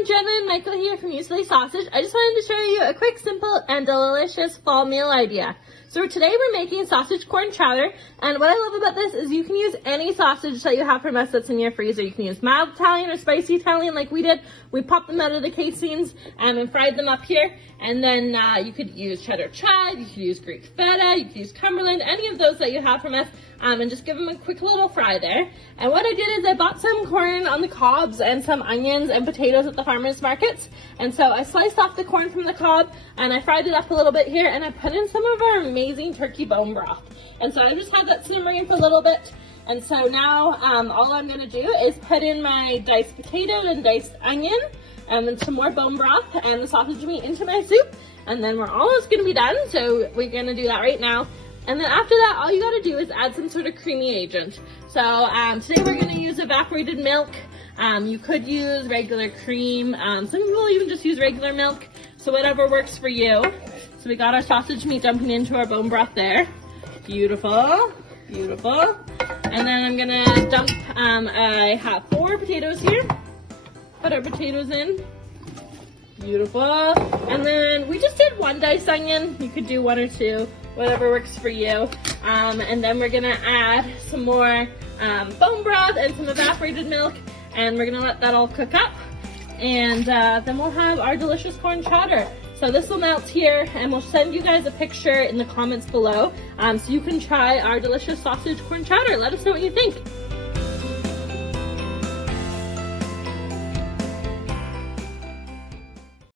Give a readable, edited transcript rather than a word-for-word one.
everyone, Jenna and Michael here from Usually Sausage. I just wanted to show you a quick, simple, and delicious fall meal idea. So today we're making sausage corn chowder, and what I love about this is you can use any sausage that you have from us that's in your freezer. You can use mild Italian or spicy Italian like we did. We popped them out of the casings and fried them up here, and then you could use cheddar chive, you could use Greek feta, you could use Cumberland, any of those that you have from us, and just give them a quick little fry there. And what I did is I bought some corn on the cobs and some onions and potatoes at the farmers markets, and so I sliced off the corn from the cob and I fried it up a little bit here, and I put in some of our amazing turkey bone broth. And so I just had that simmering for a little bit, and so now all I'm going to do is put in my diced potato and diced onion and then some more bone broth and the sausage meat into my soup, and then we're almost going to be done, so we're going to do that right now. And then after that, all you gotta do is add some sort of creamy agent. So today we're gonna use evaporated milk. You could use regular cream. Some people even just use regular milk. So whatever works for you. So we got our sausage meat dumping into our bone broth there. Beautiful, beautiful. And then I'm gonna dump, I have 4 potatoes here. Put our potatoes in. Beautiful. And then we just did 1 diced onion. You could do 1 or 2. Whatever works for you. And then we're gonna add some more bone broth and some evaporated milk, and we're gonna let that all cook up, and then we'll have our delicious corn chowder. So this will melt here, and we'll send you guys a picture in the comments below, so you can try our delicious sausage corn chowder. Let us know what you think.